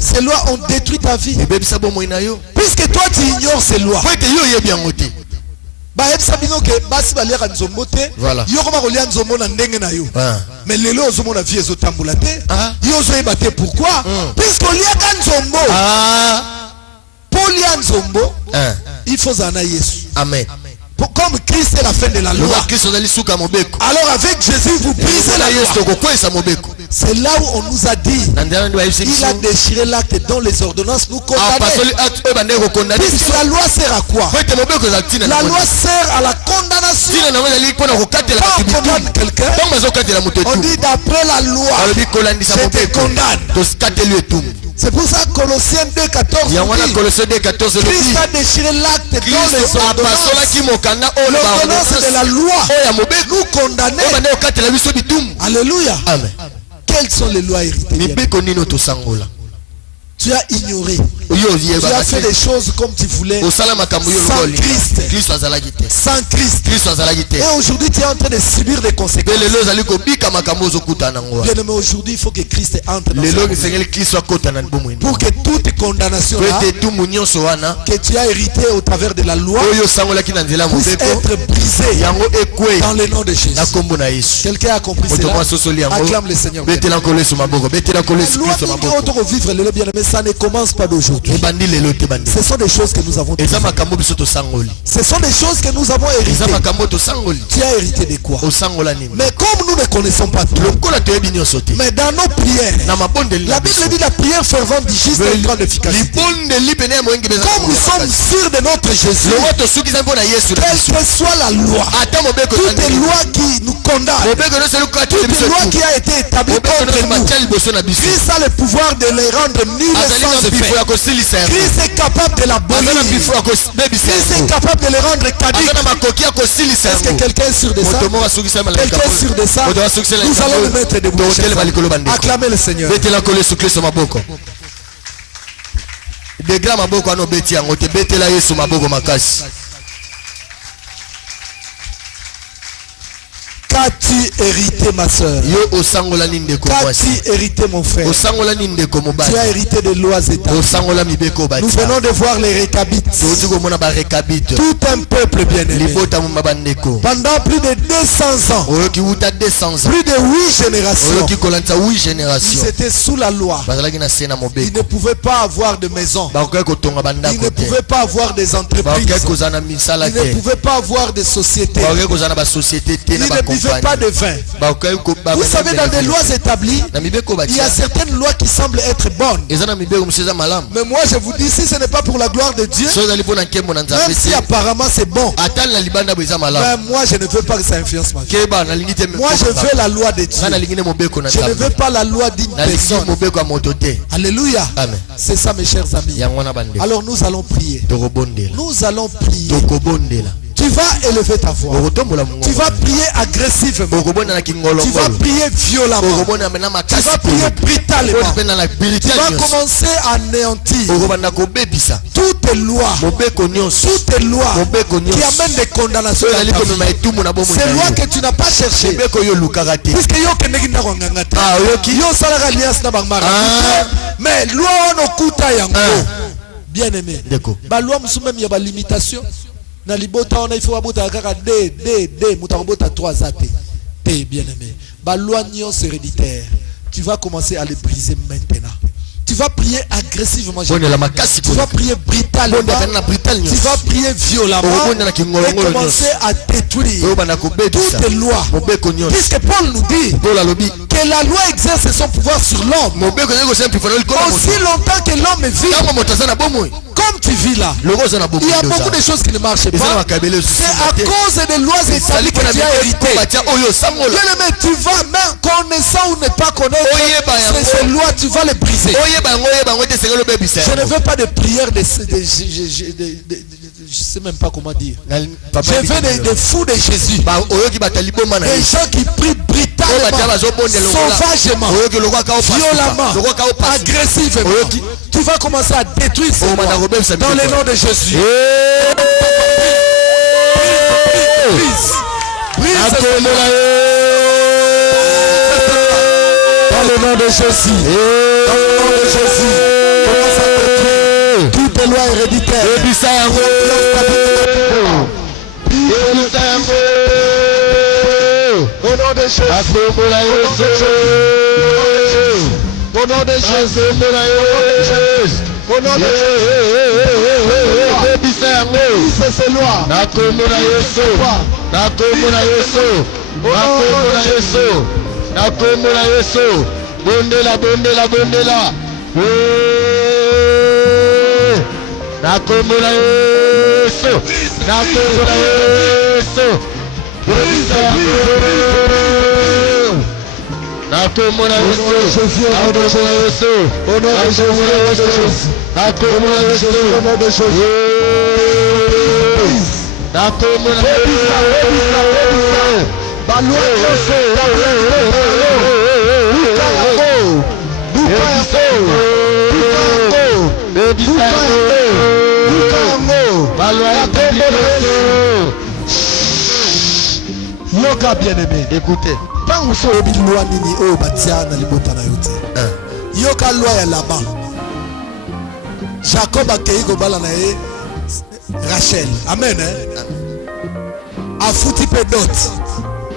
Ces lois ont détruit ta vie. Puisque toi tu ignores ces lois. Voilà. Mais les lots ont la vie et pourquoi? Puisqu'on y a Nzombo. Polian Zombo, il faut en aller. Amen. Comme Christ est la fin de la loi. Alors avec Jésus, vous brisez la loi. C'est là où on nous a dit, il a déchiré l'acte dont les ordonnances nous condamnaient. Puisque la loi sert à quoi? La loi sert à la condamnation. Quand on condamne quelqu'un, on dit d'après la loi, je te condamne. C'est pour ça que Colossiens 2,14 dit, Christ a déchiré l'acte dont les ordonnances de la loi nous condamnait. Alléluia. Amen. Quelles sont les lois héritées? Tu as ignoré. Tu as fait des choses comme tu voulais. Sans Christ. Sans Christ. Et aujourd'hui tu es en train de subir des conséquences. Bien aimé, aujourd'hui il faut que Christ entre dans ce monde. Pour que toute condamnation là, que tu as hérité au travers de la loi puisse être brisée dans le nom de Jésus. Quelqu'un a compris cela? Acclame le Seigneur. Ça ne commence pas d'aujourd'hui. Ce sont des choses que nous avons héritées. Ce sont des choses que nous avons héritées. Tu as hérité de quoi? Mais comme nous ne connaissons pas tout, mais dans nos prières, la Bible dit la prière fervente du juste est grande efficacité. Comme nous sommes sûrs de notre Jésus, quelle que soit la loi, toutes les lois qui nous condamnent, toutes les lois qui a été établie contre nous, Christ a le pouvoir de les rendre nuls. Christ est capable de l'abolir. Christ est capable de les rendre caduques. Est-ce que quelqu'un est sûr de ça? Quelqu'un est sûr de ça? Nous allons le mettre debout. Acclamez le Seigneur. Qu'as-tu hérité, ma soeur? Qu'as-tu hérité, mon frère? Tu as hérité des lois établies. Nous venons de voir les récabites. Tout un peuple bien-aimé. Pendant plus de 200 ans. Plus de 8 générations. Ils étaient sous la loi. Ils ne pouvaient pas avoir de maison. Ils ne pouvaient pas avoir des entreprises. Ils ne pouvaient pas avoir de sociétés. Ils ne buvaient pas de vin. Vous savez, dans des lois établies, il y a certaines lois qui semblent être bonnes. Mais moi je vous dis, si ce n'est pas pour la gloire de Dieu, même si apparemment c'est bon, mais moi je ne veux pas que ça influence ma vie. Moi je veux la loi de Dieu. Je ne veux pas la loi d'une personne. Alléluia. C'est ça, mes chers amis. Alors nous allons prier. Nous allons prier. Tu vas élever ta voix. Tu vas prier agressivement. Tu vas prier violemment. Tu vas prier brutalement. Tu vas commencer à anéantir toutes les lois qui amènent des condamnations. Ces lois que tu n'as pas cherchées. Puisque mais loi on okuta yango. Bien aimé. Ba loi musumem ya ba limitation. Na libota on il faut abota kaka d mutakobota 3 ate. Bien aimé. Ba loi nion héréditaire. Tu vas commencer à les briser maintenant. Tu vas prier agressivement. Tu vas prier brutalement. Tu vas prier violemment. Et commencer à détruire toutes les lois. Puisque Paul nous dit que la loi exerce son pouvoir sur l'homme. Aussi longtemps que l'homme vit. Comme tu vis là, il y a beaucoup de choses qui ne marchent pas. C'est à cause des lois établies que tu as hérité. Mais tu vas, même connaissant ou ne pas connaître, ces lois, tu vas les briser. Je ne veux pas de prière je ne sais même pas comment dire. Je veux des fous de Jésus. Des gens qui prient brutalement, sauvagement, violemment, agressivement. Tu vas commencer à détruire ces lois dans le nom de Jésus. Brise dans le nom de Jésus. Dans le nom de Jésus. Commence à détruire toutes les lois héréditaires. Au nom de Jésus. Au nom de Yoka bien-aimé, écoutez. Tant que vous avez loi nini o batia na libota na yote. Yoka loi ya là-bas. Jacob a cueilli kobala na ye Rachel. Amen. A fouti pe dot.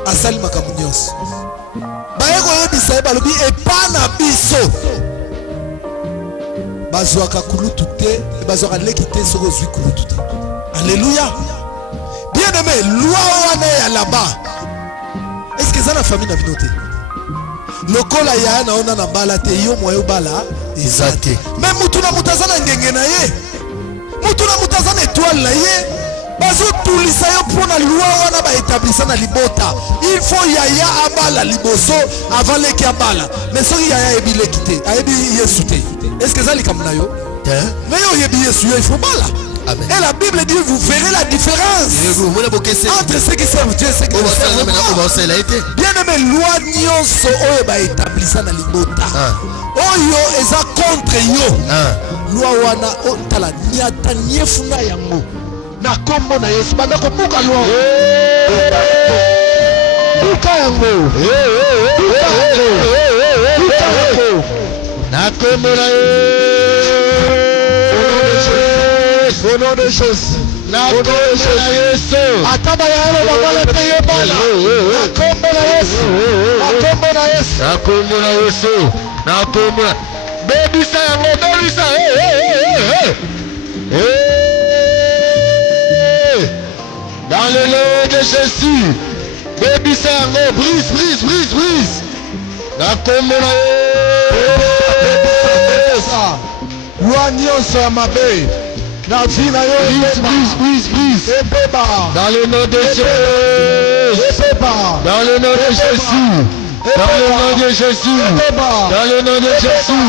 A sali makambo nyonso. Baye koyebisa ye balobi epa na biso. Bazwaka kulutu te, bazwaka leki te soko zwi kulutu te. Alléluia. Bien-aimé, loi wana ya là-bas. Est-ce que ça la famille n'a pas noté? Le kola ya na ona na bala te yo moyo bala ezate. Mais mutuna mutazana ngenge na ye. Mutuna mutazana étoile na ye. Bazo tulisa yo pona loi wana ba établissa na libota. Il faut yaya abala liboso avant leki abala. Mais soki yaya ebile kité, ayebi yesu te. Est-ce que ça likamna yo? Mais yo yebi yesu yo il faut bala. Amen. Et la Bible dit vous verrez la différence entre ceux qui servent Dieu et ceux qui ne servent pas. Bien aimé, loi nyonso oyo ba établissa na libota. Oyo eza contre yo. Loi wana otala nyata nyefuna yango. Na kombo na Yesu banda ko buka loi. Buka yango. Na kombo na au nom de Jésus. Au nom de Jésus. Ataba yalo babala peye bala. Akombo na Yesu. Akombo na Yesu. Akombo na Yesu. Akombo. Baby sa yango, baby sa. Dans le nom de Jésus. Baby sa yango, brise, brise, brise, brise. Akombo na Yesu. Loi nyonso ya mabe. Dans le nom de Jésus. Dans le nom de Jésus. Dans le nom de Jésus. Dans le nom de Jésus.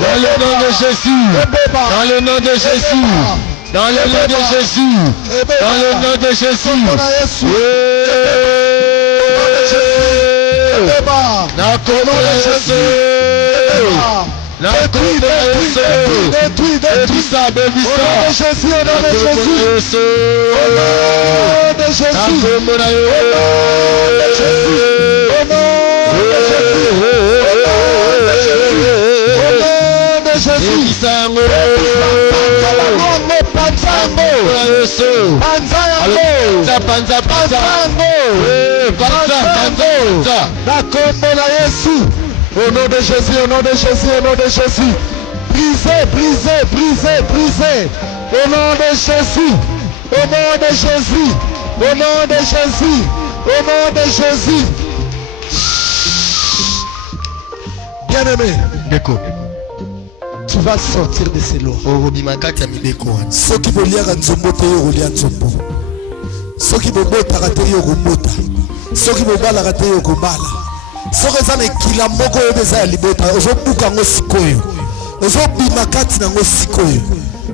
Dans le nom de Jésus. Dans le nom de Jésus. Dans le nom de Jésus. Dans le nom de Jésus. Détruis ça, baby ça. Au nom de Jésus, au nom de Jésus. Au nom de Jésus. Au nom de Jésus. Au nom de Jésus. Au nom de Jésus, au nom de Jésus, au nom de Jésus. Brisez, brisez, brisez, brisez. Au nom de Jésus. Au nom de Jésus. Au nom de Jésus. Au nom de Jésus. Bien-aimé. Tu vas sortir de ces lois. Ceux qui veulent lire Nzombo te yo lire Nzombo. Ceux qui veulent bota te yo bota. Ceux qui veulent bala te yo bala. Soki eza na ekila moko oyo eza ya libota ozobuka yango sikoyo ozobima kati nango sikoyo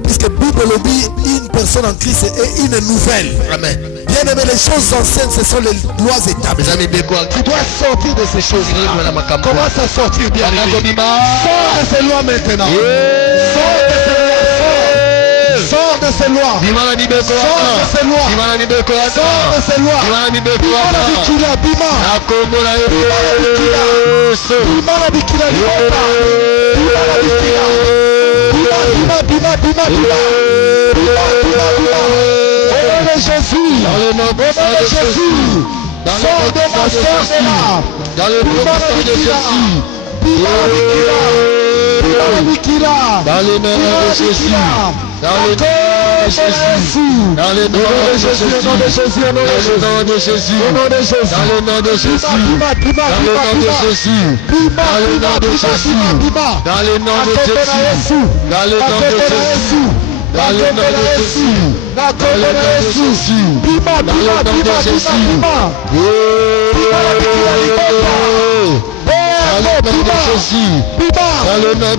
puisque Bible lobi une personne en Christ est une nouvelle. Amen. Bien aimé, les choses anciennes ce sont les lois établies. Tu dois sortir de ces choses. Commence à sortir bien aimé. Sors de ces lois maintenant. Sors de ces lois. Sors de ces lois. Sors de ces lois. Sors de ces lois. Jésus. Dans le nom de Jésus. Sors de Dans le nom de Jésus. Dans le nom de Jésus. Dans le nom de Jésus. Dans le nom de Jésus. Dans le nom de Jésus. Dans le nom de Jésus. Dans le nom de Jésus. Dans le nom de Jésus. Dans le nom de Jésus. Dans le nom de Jésus. Dans le nom de Jésus. Dans le nom de Jésus. Dans le nom de Jésus. Dans le nom de Jésus.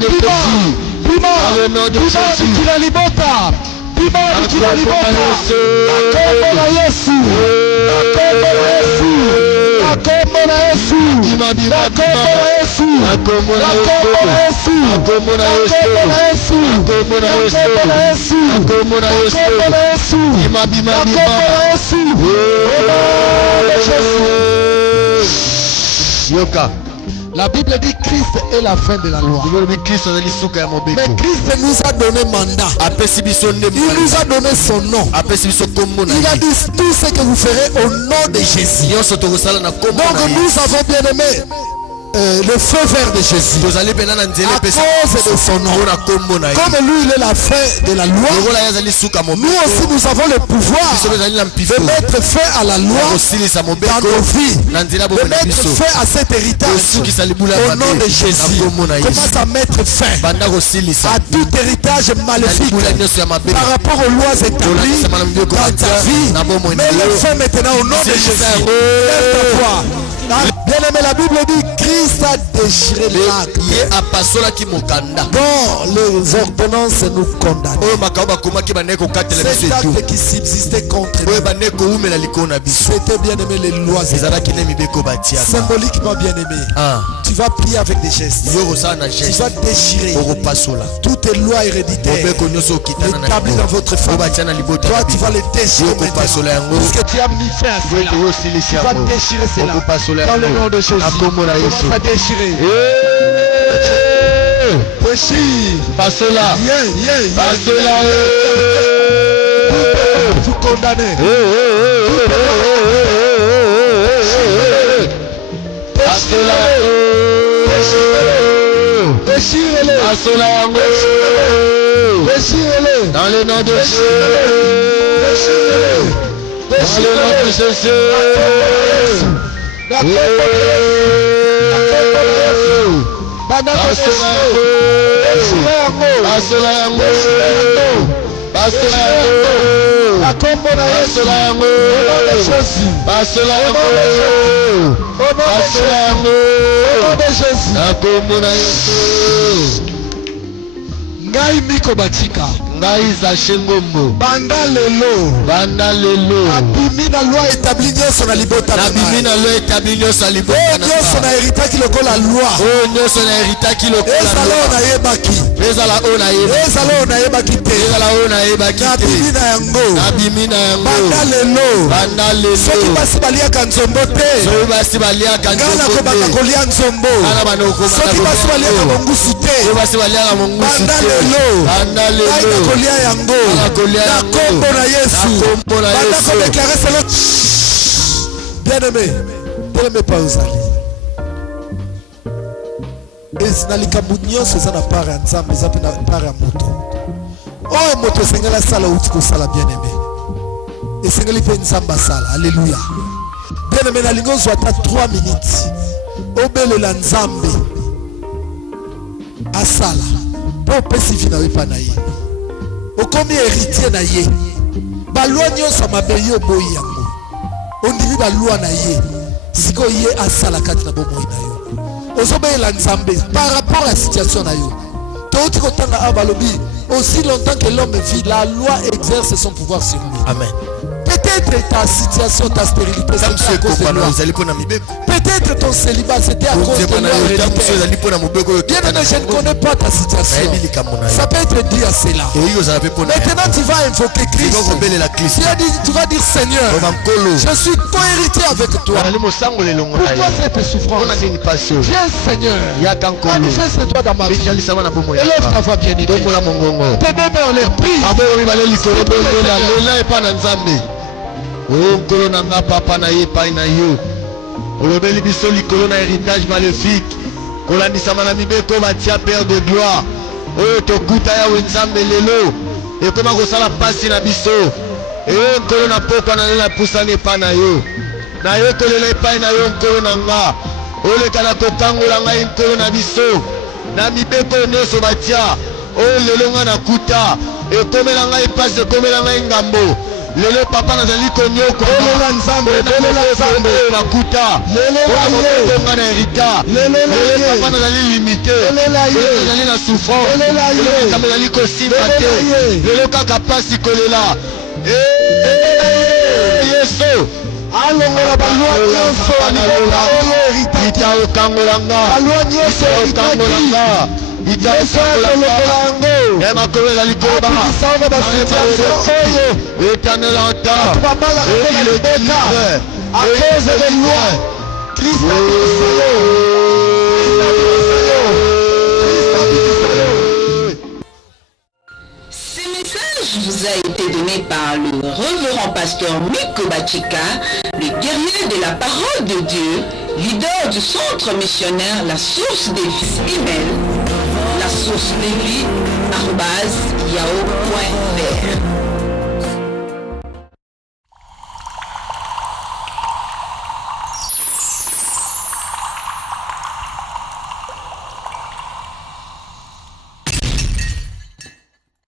Dans le nom de Jésus. Dans le nom de Jésus. La Bible dit Christ est la fin de la loi. Mais Christ nous a donné mandat. Il nous a donné son nom. Il a dit tout ce que vous ferez au nom de Jésus. Donc nous avons bien aimé le feu vert de Jésus à cause de son nom. Comme lui il est la fin de la loi, nous aussi nous avons le pouvoir de mettre fin à la loi dans nos vies, de mettre fin à cet héritage au nom de Jésus. Commence à mettre fin à tout héritage maléfique par rapport aux lois établies dans ta vie. Mets-le fin maintenant au nom de Jésus. Bien aimé, la Bible dit Christ a déchiré l'acte dont les ordonnances nous condamnent. Cet acte qui subsistait contre nous, c'était bien aimé les lois. Symboliquement bien aimé, tu vas prier avec des gestes. Tu vas déchirer toutes les lois héréditaires établies dans votre famille. Toi tu vas les déchirer maintenant. Parce que tu as mis fin à cela. Tu vas déchirer cela dans le nom de Jésus. On va déchirer. Passe-la. Passe-la. Vous condamnez. Passe-la. Déchirez-le. Déchirez-le. Dans le nom de Jésus. Dans le nom de Jésus. Ngai miko batika ngai za shengombo banda lelo abimi na loi établie nyonso na libota na abimi na loi établie nyonso na libota na nyonso na héritaki lokola loi nyonso na héritaki lokola ezala ona yebaki ezala ona yebaki te ezala ona yebaki te abimi na yango banda lelo soki basi baliaka nzombo te soki basi baliaka nzombo te ngana ko baka kolia nzombo ngana banoko soki basi baliaka mongusu te soki basi baliaka mongusu te banda lelo kolia yango na kombo na Yesu banda ko déclarer cela. Bien-aimé pa ozali ezina likambo nyonso eza na part ya Nzambe eza mpe na part ya moto oyo moto esengeli asala outi kosala bien-aimé esengeli mpe Nzambe asala. Alléluia. Bien-aimé nalingi ozwa ata 3 minutes obelela Nzambe asala mpo opesi vi na yo epa na ye okomi héritier na ye balwa nyonso mabe ye oboyi yango ondimi balwa na ye sikoyo ye asala kati na bomoi na yo ozobeyela Nzambe par rapport à situation na yo touti kotanga awa balobi aussi longtemps que l'homme vit la loi exerce son pouvoir sur lui. Amen. Peut-être ta situation, ta stérilité, c'était à cause de loi. Peut-être ton célibat, c'était à cause de loi. Bien aimé, je ne connais pas ta situation. Ça peut être dit à cela. Maintenant, tu vas invoquer Christ. Tu vas dire Seigneur, je suis co-héritier avec toi. Pourquoi cette souffrance? Viens Seigneur, manifeste-toi dans ma vie. Élève ta voix bien-aimée. Tes deux mains en l'air, prie. olobeli biso likolo na héritage maléfique kolandisama na mibeko batia père de gloire oyo tokuta yawe nzambe lelo ekoma kosala pasi na biso eyo nkolo na pokwa na lela pusani epai na yo nayokolela epai na yo nkolo na nga oleka na kokangola ngai nkolo na biso na mibeko nyonso batia oyo lelo nga nakuta ekomela ngai pasi ekomela ngai ngambo lelo papa nazali konyoka Belela nzambe, belela nzambe. nakuta Belela ye. nga na hérita Belela ye. papa nazali limité Belela ye. nazali na souffrance Belela ye. lelo nzambe nazali kosimba te Belela ye. lelo kaka pasi kolela yesu alongola balwa nyonso ya libota oyo héritage itaokangolanga balwa nyonso itaokangolanga yesu akolokola yango makolo ezali koba apuisanga basitiation oyo etanelanta bamalaka mpe na libota à cause de loi Christ abikisa yo Ce message vous a été donné par le révérend pasteur Miko Bachika, le guerrier de la parole de Dieu, leader du centre missionnaire La Source des Vies. Email la source des vies @yahoo.fr.